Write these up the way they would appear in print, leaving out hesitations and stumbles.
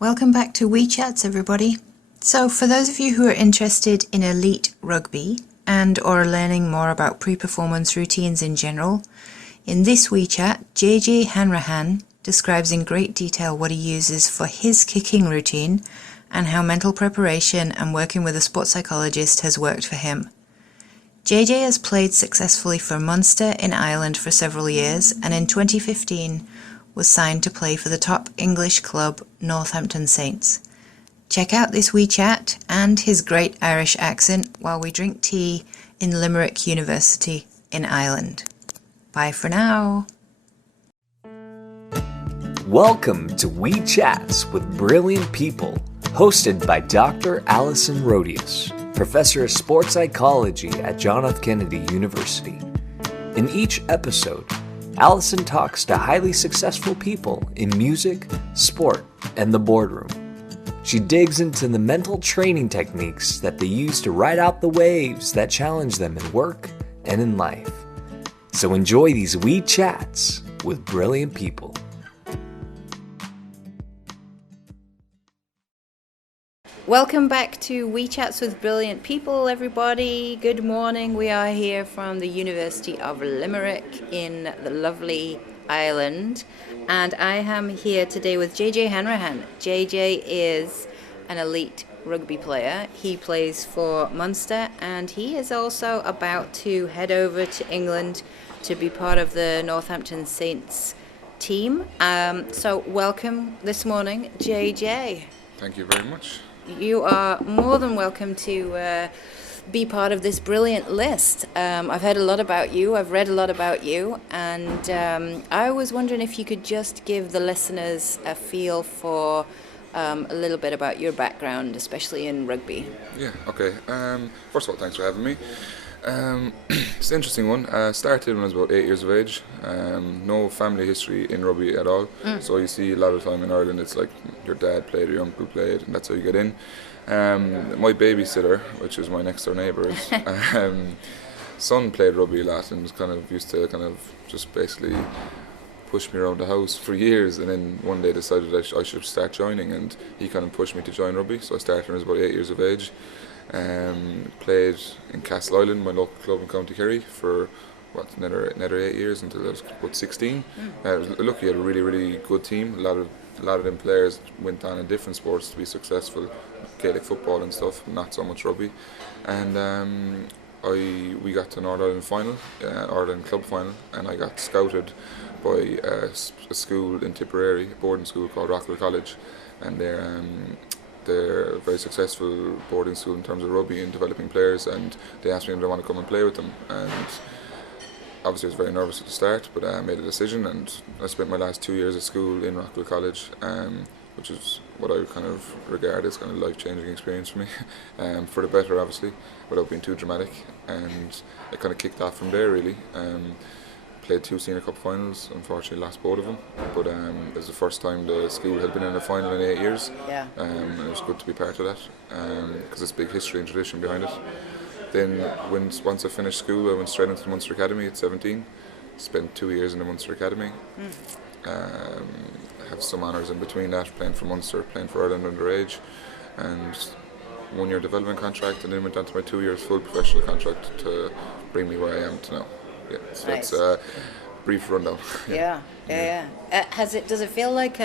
Welcome back to WeeChats, everybody. So for those of you who are interested in elite rugby and or learning more about pre-performance routines in general, in this WeeChat, J.J. Hanrahan describes in great detail what he uses for his kicking routine and how mental preparation and working with a sports psychologist has worked for him. J.J. has played successfully for Munster in Ireland for several years and in 2015 was signed to play for the top English club Northampton Saints. Check out this Wee Chat and his great Irish accent while we drink tea in Limerick University in Ireland. Bye for now. Welcome to Wee Chats with Brilliant People, hosted by Dr. Alison Rodius, Professor of Sports Psychology at John F. Kennedy University. In each episode, Alison talks to highly successful people in music, sport, and the boardroom. She digs into the mental training techniques that they use to ride out the waves that challenge them in work and in life. So enjoy these Wee Chats with Brilliant People. Welcome back to Wee Chats with Brilliant People, everybody. Good morning. We are here from the University of Limerick in the lovely Ireland. And I am here today with J.J. Hanrahan. J.J. is an elite rugby player. He plays for Munster and he is also about to head over to England to be part of the Northampton Saints team. So welcome this morning, J.J. Thank you very much. You are more than welcome to be part of this brilliant list. I've heard a lot about you, I've read a lot about you, and I was wondering if you could just give the listeners a feel for a little bit about your background, especially in rugby. Yeah, okay. First of all, thanks for having me. It's an interesting one. I started when I was about 8 years of age. No family history in rugby at all. So you see a lot of time in Ireland, it's like your dad played or your uncle played, and that's how you get in. My babysitter, which is my next door neighbour's son, played rugby a lot and was used to just basically push me around the house for years, and then one day decided I should start joining, and he kind of pushed me to join rugby. So I started when I was about 8 years of age. Played in Castle Island, my local club in County Kerry, for another 8 years until I was about 16. I was lucky, I had a really good team. A lot of them players went on in different sports to be successful, Gaelic football and stuff, not so much rugby. And we got to Northern Ireland final, Ireland club final, and I got scouted by a school in Tipperary, a boarding school called Rockville College, and they're a very successful boarding school in terms of rugby and developing players, and they asked me if I want to come and play with them. And obviously I was very nervous at the start, but I made a decision, and I spent my last 2 years at school in Rockville College, which is what I kind of regard as kind of life-changing experience for me, for the better obviously, without being too dramatic. And it kind of kicked off from there really. Played 2 senior cup finals, unfortunately lost both of them, but it was the first time the school had been in a final in 8 years. And it was good to be part of that, because there's big history and tradition behind it. Then once I finished school, I went straight into the Munster Academy at 17, spent 2 years in the Munster Academy. I have some honours in between that, playing for Munster, playing for Ireland underage, and 1 year development contract, and then went on to my 2 years full professional contract to bring me where I am to now. Yeah, so nice. That's a brief rundown. Yeah. Does it feel like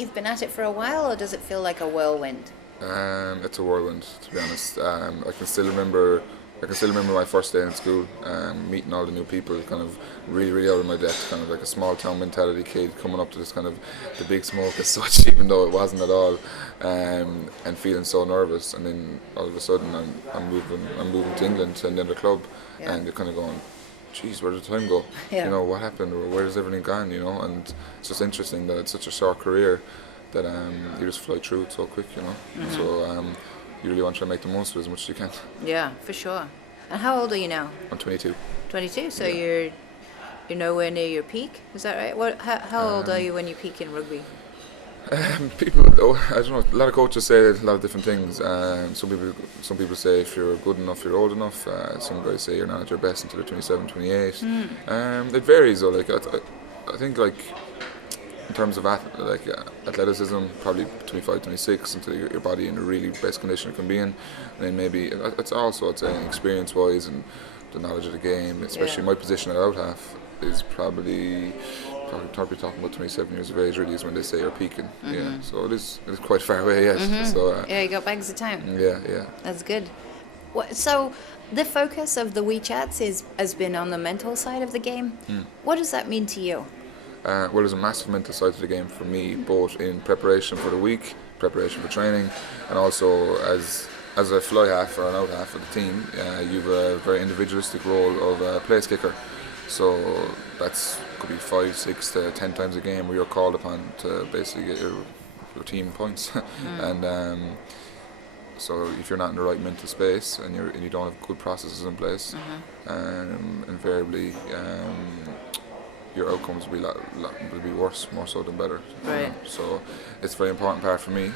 you've been at it for a while, or does it feel like a whirlwind? It's a whirlwind, to be honest. I can still remember my first day in school, meeting all the new people, kind of really out of my depth, kind of like a small town mentality kid coming up to this kind of the big smoke as such, even though it wasn't at all, and feeling so nervous. And then all of a sudden I'm moving to England to another club, and you're kind of going, geez, where did the time go? You know, what happened, or where has everything gone? You know, and it's just interesting that it's such a short career that you just fly through it so quick, you know. So you really want to try and make the most of it as much as you can. Yeah, for sure. And how old are you now? I'm 22. 22, so you're nowhere near your peak, is that right? How old are you when you peak in rugby? People, I don't know. A lot of coaches say a lot of different things. Some people say if you're good enough, you're old enough. Some guys say you're not at your best until you're 27, 28. It varies though. Like I think like in terms of athleticism, probably 25, 26 until your body in the really best condition it can be in. And then maybe it's also, I'd say, experience-wise and the knowledge of the game, especially my position at out half is probably talking about 27 years of age really is when they say you're peaking. Yeah, so it's quite far away yet. So Yeah, you got bags of time. yeah. That's good. So the focus of the WeeChats has been on the mental side of the game. What does that mean to you? Well, there's a massive mental side to the game for me, both in preparation for the week, preparation for training, and also as a fly half or an out half of the team, you have a very individualistic role of a place kicker. So that's could be 5, 6 to 10 times a game where you're called upon to basically get your team points. And so if you're not in the right mental space and you don't have good processes in place, invariably your outcomes will be worse, more so than better. Right. So it's a very important part for me.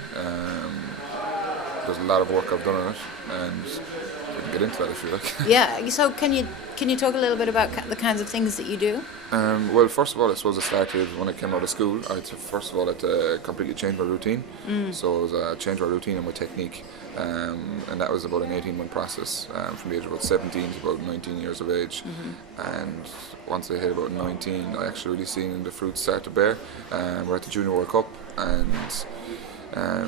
There's a lot of work I've done on it, and we can get into that if you like. Yeah. So can you talk a little bit about the kinds of things that you do? Well, first of all, I suppose I started when I came out of school. First of all, I had to completely change my routine. So it was change my routine and my technique, and that was about an 18-month process from the age of about 17 to about 19 years of age. And once I hit about 19, I actually really seen the fruits start to bear. We're at the Junior World Cup, and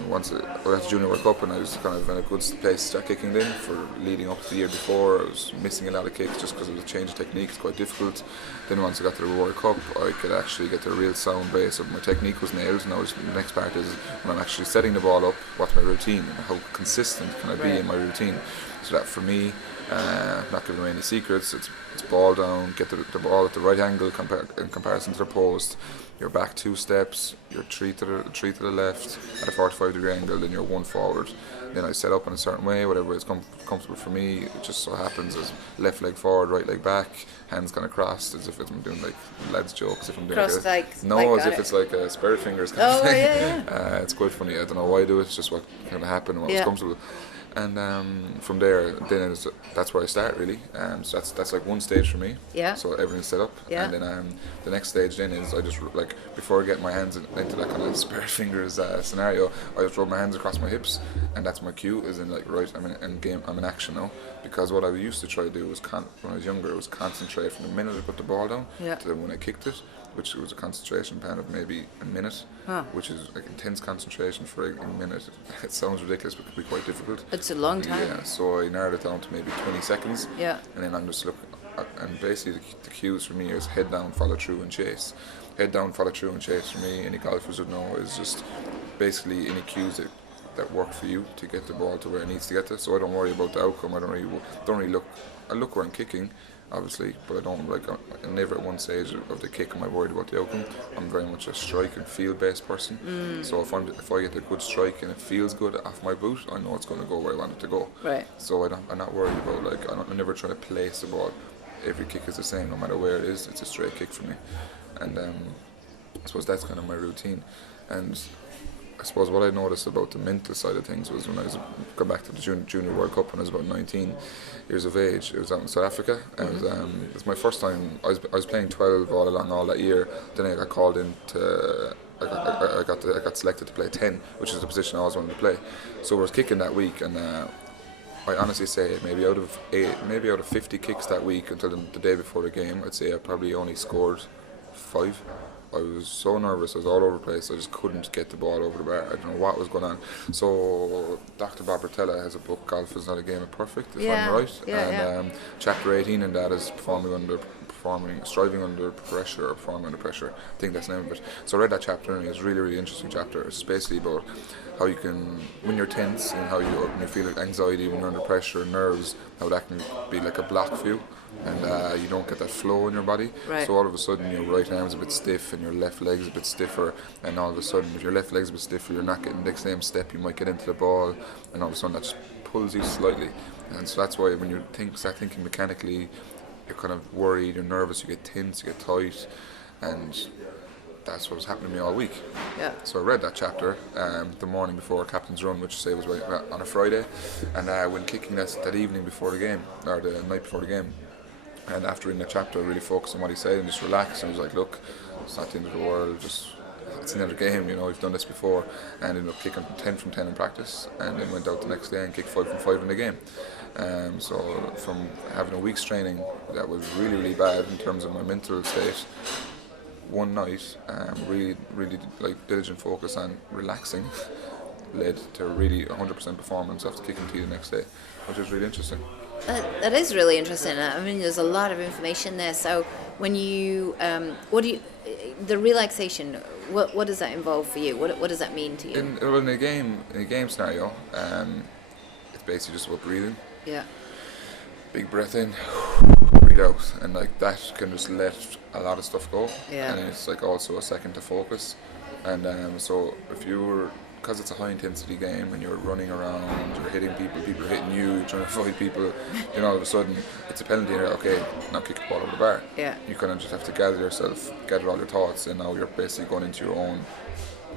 once we're at the Junior World Cup, and I was kind of in a good place to start kicking then. For leading up to the year before, I was missing a lot of kicks just because of the change of technique. It's quite difficult. Then once I got to the World Cup, I could actually get to a real sound base of my technique was nailed. Now the next part is when I'm actually setting the ball up, what's my routine and how consistent can I be in my routine. So that for me, not giving away any secrets, it's ball down, get the ball at the right angle in comparison to the post. You're back 2 steps, you're 3 to the left at a 45-degree angle, then you're 1 forward. Then I set up in a certain way, whatever is comfortable for me. It just so happens as left leg forward, right leg back, hands kind of crossed, as if I'm doing like lads jokes. If I'm doing Crossed it's like a spirit fingers kind of thing. Yeah. It's quite funny. I don't know why I do it. It's just what kind of happened and what was comfortable. And from there, then that's where I start really. So that's like one stage for me. Yeah. So everything's set up. Yeah. And then the next stage then is I just like before I get my hands into that kind of spirit fingers scenario, I just rub my hands across my hips, and that's my cue. Is in like right, I'm in action now. Because what I used to try to do was when I was younger, was concentrate from the minute I put the ball down to when I kicked it, which was a concentration span of maybe a minute, which is like intense concentration for a minute. It sounds ridiculous, but it can be quite difficult. It's a long time. Yeah, so I narrowed it down to maybe 20 seconds. Yeah. And then I'm just looking, and basically the cues for me is head down, follow through, and chase. Head down, follow through, and chase for me. Any golfers would know is just basically any cues that work for you to get the ball to where it needs to get to. So I don't worry about the outcome. I don't really look. I look where I'm kicking, obviously, but I don't I'm never at one stage of the kick am I worried about the outcome. I'm very much a strike and feel based person. So if I get a good strike and it feels good off my boot, I know it's going to go where I want it to go. Right. So I'm not worried about I never try to place the ball. Every kick is the same, no matter where it is. It's a straight kick for me, and I suppose that's kind of my routine. And I suppose what I noticed about the mental side of things was when I was going back to the Junior World Cup when I was about 19 years of age. It was out in South Africa, and it was my first time. I was playing 12 all along all that year. Then I got called in to. I got selected to play 10, which is the position I always wanted to play. So I was kicking that week, and I honestly say maybe out of 50 kicks that week until the day before the game, I'd say I probably only scored 5. I was so nervous, I was all over the place, I just couldn't get the ball over the bar. I don't know what was going on. So Dr. Bob Bertella has a book, Golf is Not a Game of Perfect, if I'm right. Chapter 18 in that is striving under pressure or performing under pressure. I think that's the name of it. So I read that chapter and it was a really, really interesting chapter. It's basically about how you can, when you're tense and when you feel like anxiety, when you're under pressure and nerves, how that can be like a block for you. And you don't get that flow in your body. Right. So all of a sudden your right arm's a bit stiff and your left leg's a bit stiffer, and all of a sudden if your left leg's a bit stiffer, you're not getting the same step, you might get into the ball, and all of a sudden that just pulls you slightly. And so that's why when you start thinking mechanically, you're kind of worried, you're nervous, you get tense, you get tight, and that's what was happening to me all week. Yeah. So I read that chapter the morning before captain's run, which say was on a Friday, and when kicking that evening before the game, or the night before the game. And after reading the chapter, I really focused on what he said and just relaxed. And I was like, look, it's not the end of the world. Just it's another game, you know, we've done this before, and ended up kicking 10 from 10 in practice, and then went out the next day and kicked 5 from 5 in the game. So from having a week's training that was really, really bad in terms of my mental state, one night, really, really like diligent focus on relaxing, led to a really 100% performance after kicking tea the next day, which was really interesting. That is really interesting. I mean, there's a lot of information there. So when you, the relaxation, what does that involve for you? What does that mean to you? In a game scenario, it's basically just about breathing. Yeah. Big breath in, breathe out, and like that can just let a lot of stuff go. Yeah. And it's like also a second to focus. And so if you're, because it's a high intensity game and you're running around, you're hitting people are hitting you, you're trying to fight people, then all of a sudden it's a penalty and you're like, okay, now kick the ball over the bar. Yeah. You kind of just have to gather all your thoughts, and now you're basically going into your own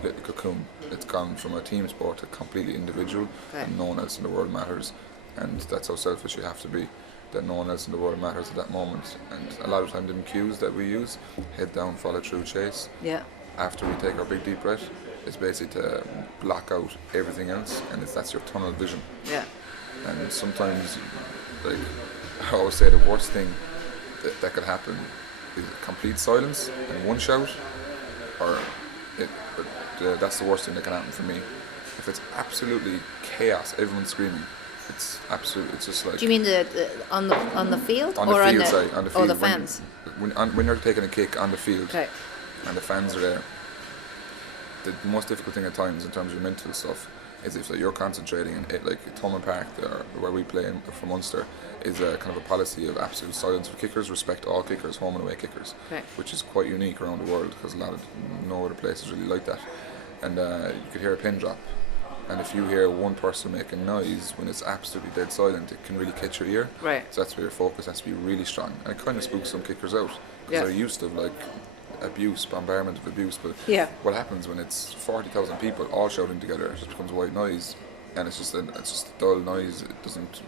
little cocoon. It's gone from a team sport to completely individual, Okay. and no one else in the world matters. And that's how selfish you have to be, that no one else in the world matters at that moment. And a lot of time the cues that we use, head down, follow through, chase, Yeah. after we take our big deep breath, it's basically to block out everything else, and that's your tunnel vision. Yeah. And sometimes, like I always say, the worst thing that could happen is complete silence and one shout, or that's the worst thing that can happen for me. If it's absolutely chaos, everyone's screaming, it's just like. Do you mean on the field on or the field, on the field, or the fans? When you're taking a kick on the field, Okay. and the fans are there, the most difficult thing at times in terms of your mental stuff is if you're concentrating, and like Thomond Park, where we play for Munster, is a kind of a policy of absolute silence for kickers, respect all kickers, home and away kickers, Right. which is quite unique around the world because no other places really like that. And you could hear a pin drop, and if you hear one person make a noise when it's absolutely dead silent, it can really catch your ear. Right. So that's where your focus has to be really strong, and it kind of spooks some kickers out because Yeah. they're used to like abuse, bombardment of abuse, but Yeah. what happens when it's 40,000 people all shouting together? It just becomes white noise, and it's just a dull noise. It doesn't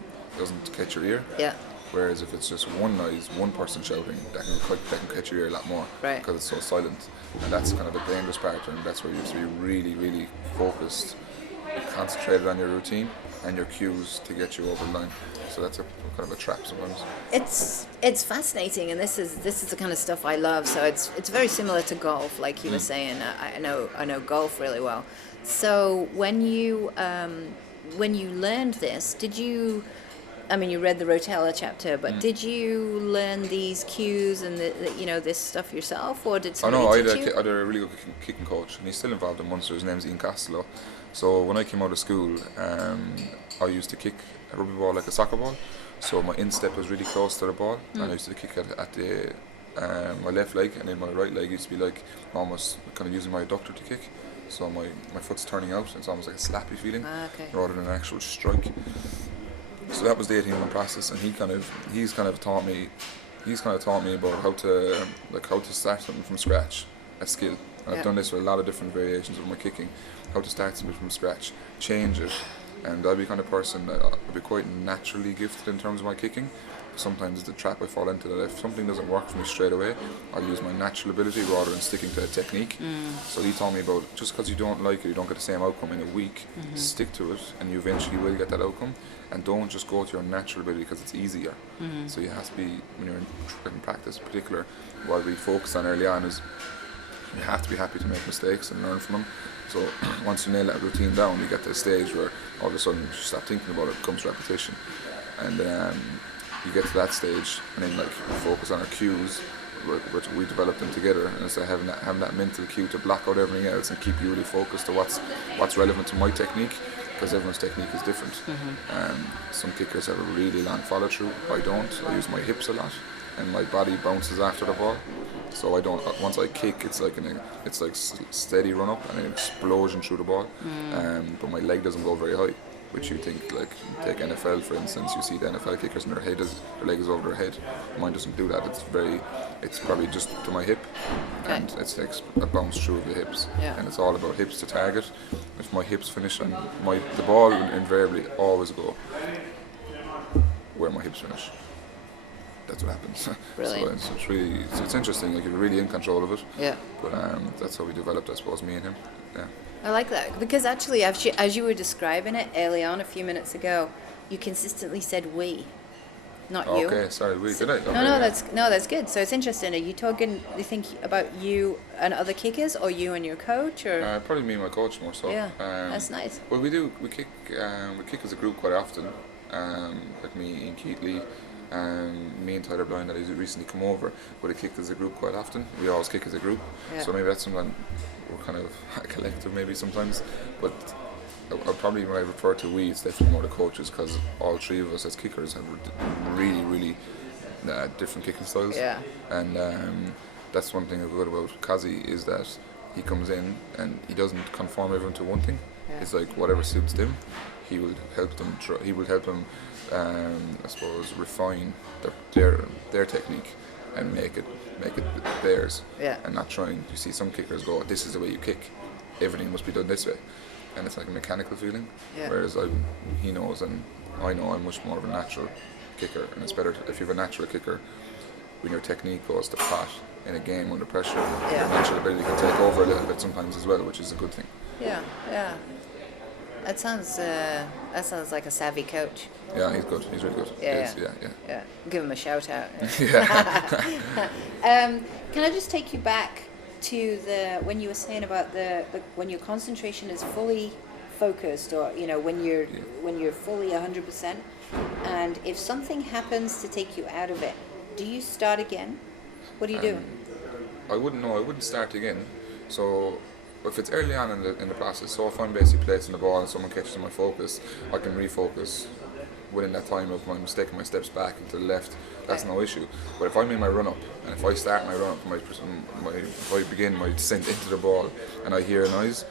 catch your ear. Yeah. Whereas if it's just one noise, one person shouting, that can catch your ear a lot more, Right. because it's so silent. And that's kind of the dangerous part, and that's where you have to be really, really focused, concentrated on your routine and your cues to get you over the line. So that's a kind of a trap sometimes. It's fascinating, and this is the kind of stuff I love. So it's very similar to golf, like you were saying. I know golf really well. So when you learned this, did you? I mean, you read the Rotella chapter, but did you learn these cues and this stuff yourself, or did somebody teach you? I had a really good kicking coach, and he's still involved in Munster. His name's Ian Costello. So when I came out of school, I used to kick a rugby ball like a soccer ball. So my instep was really close to the ball, and I used to kick at the my left leg, and then my right leg used to be like almost kind of using my adductor to kick. So my foot's turning out, and it's almost like a slappy feeling rather than an actual strike. So that was the 18-month process, and he's kind of taught me about how to start something from scratch, a skill. And I've done this with a lot of different variations of my kicking, how to start something from scratch, change it, and I'll be the kind of person that I'll be quite naturally gifted in terms of my kicking. Sometimes it's the trap I fall into, that if something doesn't work for me straight away, I'll use my natural ability rather than sticking to a technique. So he taught me about, just because you don't like it, you don't get the same outcome in a week, stick to it and you eventually will get that outcome, and don't just go to your natural ability because it's easier. So you have to be, when you're in practice in particular, what we focus on early on is you have to be happy to make mistakes and learn from them. So once you nail that routine down, you get to a stage where all of a sudden you stop thinking about it, it becomes repetition. And you get to that stage, and then like we focus on our cues, which we develop them together, and instead of having that mental cue to block out everything else and keep you really focused to what's relevant to my technique, because everyone's technique is different. Some kickers have a really long follow through. I don't. I use my hips a lot, and my body bounces after the ball. So I don't. Once I kick, it's like steady run up and an explosion through the ball. But my leg doesn't go very high, which you think, like take NFL for instance, you see the NFL kickers and their leg is over their head. Mine doesn't do that. It's probably just to my hip, and it's like a bounce through the hips. And it's all about hips to target. If my hips finish, and the ball will invariably always go where my hips finish. that's what happens. Brilliant. So it's really it's interesting. Like you're really in control of it. Yeah. But that's how we developed, I suppose, me and him. Yeah. I like that because actually, as you were describing it early on a few minutes ago, you consistently said we, not you. Okay, sorry, we did I? Okay, No, yeah. that's good. So it's interesting. Are you talking? You think about you and other kickers, or you and your coach, or? Probably me and my coach more so. Yeah, that's nice. Well, we kick as a group quite often. Like me and Keith Lee, me and Tyler Blind that has recently come over. But we kick as a group quite often. We always kick as a group. Yeah. So maybe that's something we're kind of a collective maybe sometimes. But I'll probably when I refer to we, it's definitely more the coaches because all three of us as kickers have really different kicking styles. Yeah. And that's one thing I've good about Kazi is that he comes in and he doesn't conform everyone to one thing. Yeah. It's like whatever suits them, he will help them. He will help them, I suppose, refine their technique and make it theirs. Yeah. And not trying. You see some kickers go, this is the way you kick. Everything must be done this way, and it's like a mechanical feeling. Yeah. Whereas he knows and I know I'm much more of a natural kicker, and it's better if you have a natural kicker. When your technique goes to pot in a game under pressure, your natural ability can take over a little bit sometimes as well, which is a good thing. Yeah. That sounds like a savvy coach. Yeah, he's good. He's really good. Yeah. Yeah. Give him a shout out. Yeah. Can I just take you back to when you were saying about the when your concentration is fully focused, or when you're fully 100%, and if something happens to take you out of it, do you start again? What do you do? I wouldn't know. I wouldn't start again. So if it's early on in the process, so if I'm basically placing the ball and someone catches my focus, I can refocus within that time of my taking my steps back and to the left. That's no issue. But if I'm in my run up and if I start my run up, if I begin my descent into the ball and I hear a noise,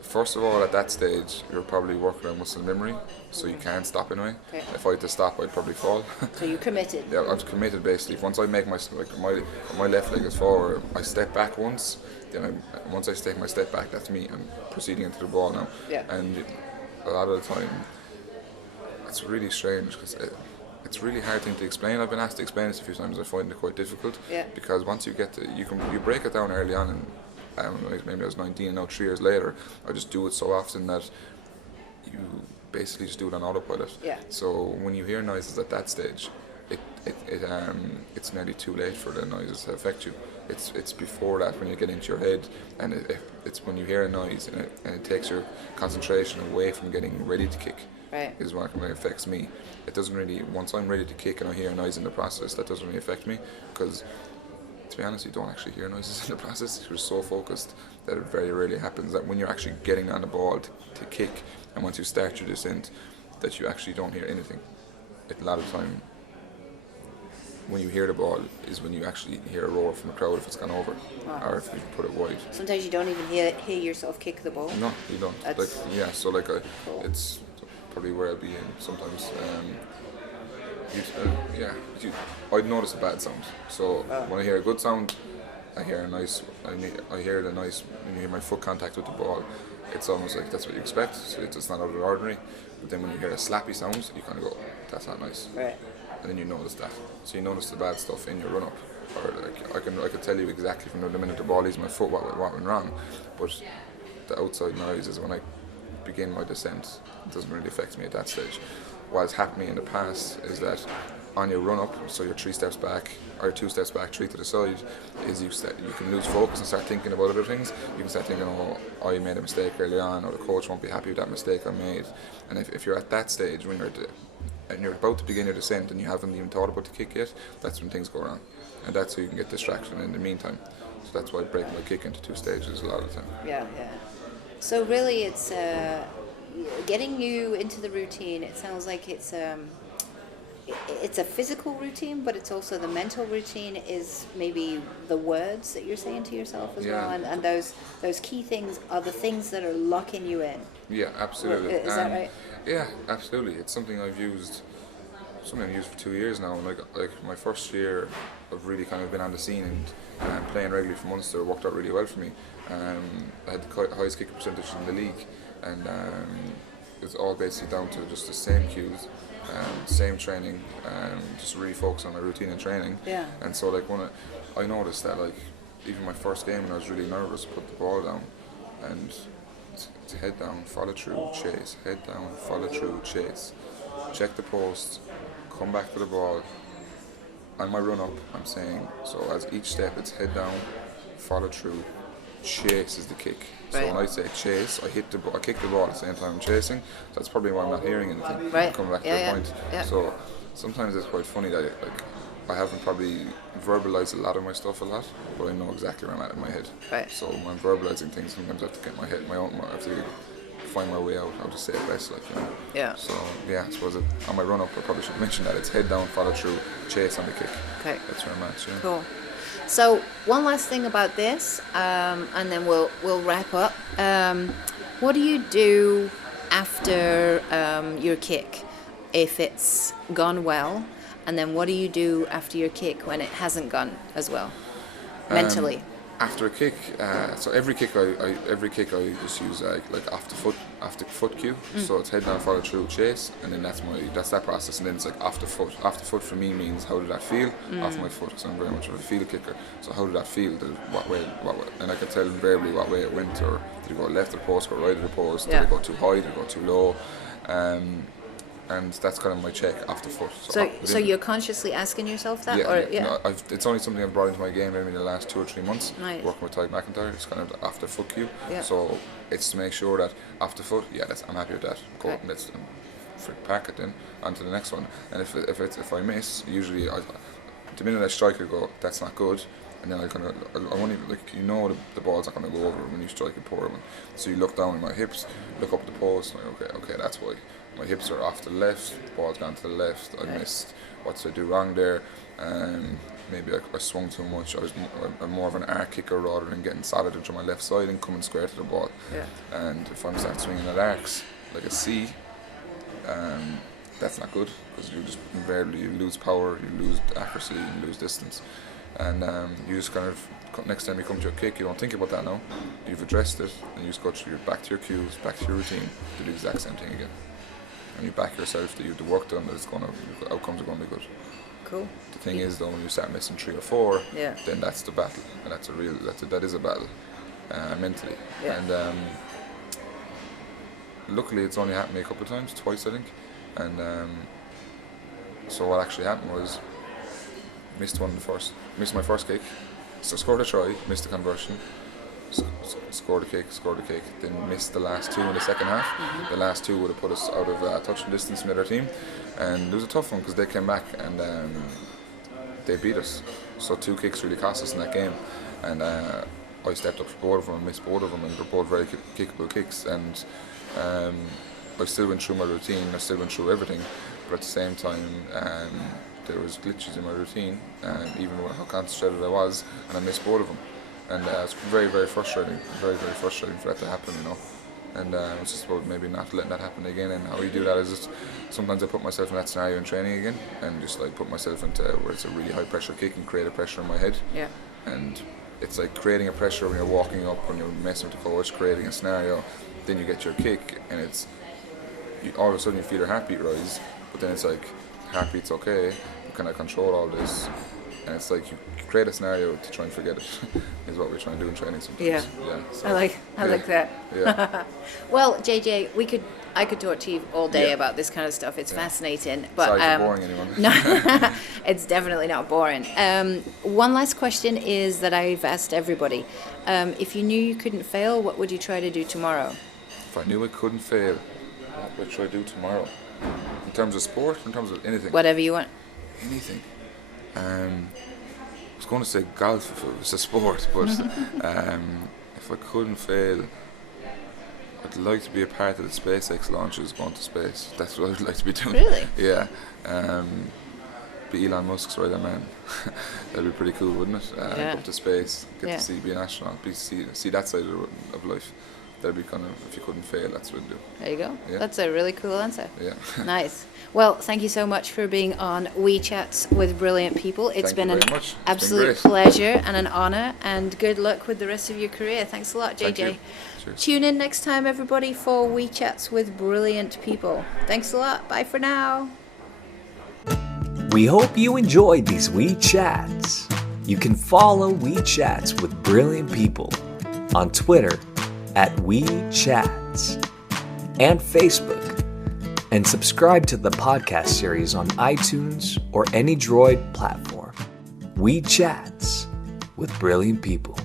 first of all, at that stage, you're probably working on muscle memory, so you can't stop anyway. Okay. If I had to stop, I'd probably fall. So you're committed? Yeah, I'm committed basically. Once I make my left leg is forward, I step back once, then once I take my step back, that's me. I'm proceeding into the ball now. Yeah. And a lot of the time, it's really strange because it's a really hard thing to explain. I've been asked to explain this a few times. I find it quite difficult. Yeah. Because once you get to, you break it down early on, and maybe I was 19 and now 3 years later, I just do it so often that you basically just do it on autopilot. Yeah. So when you hear noises at that stage, it's nearly too late for the noises to affect you. It's before that when you get into your head, and it's when you hear a noise and it takes your concentration away from getting ready to kick. Right. Is what really affects me. It doesn't really, once I'm ready to kick and I hear a noise in the process, that doesn't really affect me, because to be honest, you don't actually hear noises in the process. You're so focused that it very rarely happens that when you're actually getting on the ball to kick, and once you start your descent, that you actually don't hear anything. A lot of time when you hear the ball is when you actually hear a roar from the crowd if it's gone over, or if you put it wide. Sometimes you don't even hear yourself kick the ball. No, you don't. Cool. It's probably where I'll be in sometimes. I'd notice a bad sound. So when I hear a good sound, I hear a nice. I hear the nice. When you hear my foot contact with the ball, it's almost like that's what you expect. So it's not out of the ordinary. But then when you hear a slappy sound, you kind of go, "That's not nice." Right. And then you notice that. So you notice the bad stuff in your run up. Or like I can tell you exactly from the minute the ball leaves my foot what went wrong. But the outside noise is when I begin my descent. It doesn't really affect me at that stage. What's happened to me in the past is that on your run up, so you're 3 steps back or 2 steps back, 3 to the side, is you can lose focus and start thinking about other things. You can start thinking, oh, I made a mistake early on, or the coach won't be happy with that mistake I made. And if you're at that stage when you're about to begin your descent and you haven't even thought about the kick yet, that's when things go wrong. And that's how you can get distraction in the meantime. So that's why I break my kick into 2 stages a lot of the time. Yeah. So really it's getting you into the routine. It sounds like it's a physical routine, but it's also the mental routine is maybe the words that you're saying to yourself as well, and those key things are the things that are locking you in. Yeah, absolutely. Is that right? Yeah, absolutely. It's something I've used for 2 years now. And like my first year, I've really kind of been on the scene and playing regularly for Munster worked out really well for me. I had the highest kick percentage in the league, and it's all basically down to just the same cues, same training, just really focus on my routine and training. Yeah. And so like when I noticed that like even my first game when I was really nervous, put the ball down and to head down, follow through, chase, head down, follow through, chase, check the post, come back to the ball. On my run up, I'm saying, so as each step it's head down, follow through, chase is the kick. So Right. when I say chase, I kick the ball at the same time I'm chasing. So that's probably why I'm not hearing anything. Right. Coming back to Yeah, the yeah, point. yeah. So sometimes it's quite funny that I haven't probably verbalized a lot of my stuff a lot, but I know exactly where I'm at in my head. Right. So when I'm verbalizing things, sometimes I have to get I have to find my way out how to say it best, like, you know. Yeah. So yeah, I suppose on my run up, I probably should mention that it's head down, follow through, chase on the kick. Okay. That's where I'm at. Yeah. Cool. So one last thing about this, and then we'll wrap up. What do you do after your kick if it's gone well, and then what do you do after your kick when it hasn't gone as well, mentally? After a kick, so every kick I just use like off the foot cue. So it's head down, follow through, chase, and then that's that process. And then it's like off the foot. Off the foot for me means how did that feel off my foot. So I'm very much of a feel kicker. So how did that feel? What way? And I can tell invariably what way it went. Or did it go left of the post, go right of the post? Yeah. Did it go too high? Did it go too low? And that's kind of my check off the foot. So you're consciously asking yourself that, No, it's only something I've brought into my game maybe in the last 2 or 3 months. Nice. Working with Ty McIntyre, it's kind of off the foot cue. Yeah. So it's to make sure that off the foot, I'm happy with that. Go, Okay. let's pack it then on to the next one. And if I miss, usually the minute I strike, I go, that's not good. And then I won't even, like, you know, the ball's not going to go over when you strike a poor one. So you look down at my hips, look up at the post, and okay, that's why. My hips are off to the left, the ball's gone to the left, I missed, what did I do wrong there? Maybe I swung too much, I'm more of an arc kicker rather than getting solid into my left side and coming square to the ball. Yeah. And if I'm start swinging at arcs, like a C, that's not good, because you just invariably you lose power, you lose accuracy, you lose distance. And you just kind of, next time you come to a kick, you don't think about that now, you've addressed it, and you just go back to your cues, back to your routine, do the exact same thing again. And you back yourself that you have the work done, that the outcomes are going to be good. Cool. The thing is though, when you start missing 3 or 4, Yeah. then that's the battle, and that is a battle, mentally. Yeah. And luckily it's only happened to me a couple of times, twice I think. And so what actually happened was, missed my first kick, so scored a try, missed the conversion, scored a kick, then missed the last 2 in the second half. The last 2 would have put us out of touching distance from the other team, and it was a tough one because they came back and they beat us. So 2 kicks really cost us in that game, and I stepped up for both of them and missed both of them, and they're both very kickable kicks. And I still went through my routine, I still went through everything, but at the same time there was glitches in my routine, even how concentrated I was, and I missed both of them. And it's very, very frustrating, very, very frustrating for that to happen, you know. And it's just about maybe not letting that happen again. And how you do that is just, sometimes I put myself in that scenario in training again, and just like put myself into where it's a really high pressure kick and create a pressure in my head. Yeah. And it's like creating a pressure when you're walking up, when you're messing with the coach, creating a scenario, then you get your kick, and all of a sudden you feel your heartbeat rise, but then it's like, heartbeat's okay, can I control all this? And it's like you create a scenario to try and forget it, is what we're trying to do in training sometimes. Yeah. So, I like that. Yeah. Well, JJ, I could talk to you all day about this kind of stuff. It's fascinating, but Sorry for boring anyone. No, it's definitely not boring. One last question is that I've asked everybody: if you knew you couldn't fail, what would you try to do tomorrow? If I knew I couldn't fail, what would I try to do tomorrow? In terms of sport, in terms of anything? Whatever you want. Anything. I was going to say golf if it was a sport, but if I couldn't fail, I'd like to be a part of the SpaceX launches going to space. That's what I'd like to be doing. Really? Yeah. Be Elon Musk's right man. That'd be pretty cool, wouldn't it? Go up to space, get to be an astronaut, see that side of life. That'd be kind of, if you couldn't fail, that's what I'd do. There you go. Yeah. That's a really cool answer. Yeah. Nice. Well, thank you so much for being on WeeChats with Brilliant People. It's been an absolute pleasure and an honour, and good luck with the rest of your career. Thanks a lot, JJ. Thank you. Cheers. Tune in next time, everybody, for WeeChats with Brilliant People. Thanks a lot. Bye for now. We hope you enjoyed these Wee Chats. You can follow Wee Chats with Brilliant People on Twitter at WeeChats and Facebook, and subscribe to the podcast series on iTunes or any Droid platform. Wee Chats with Brilliant People.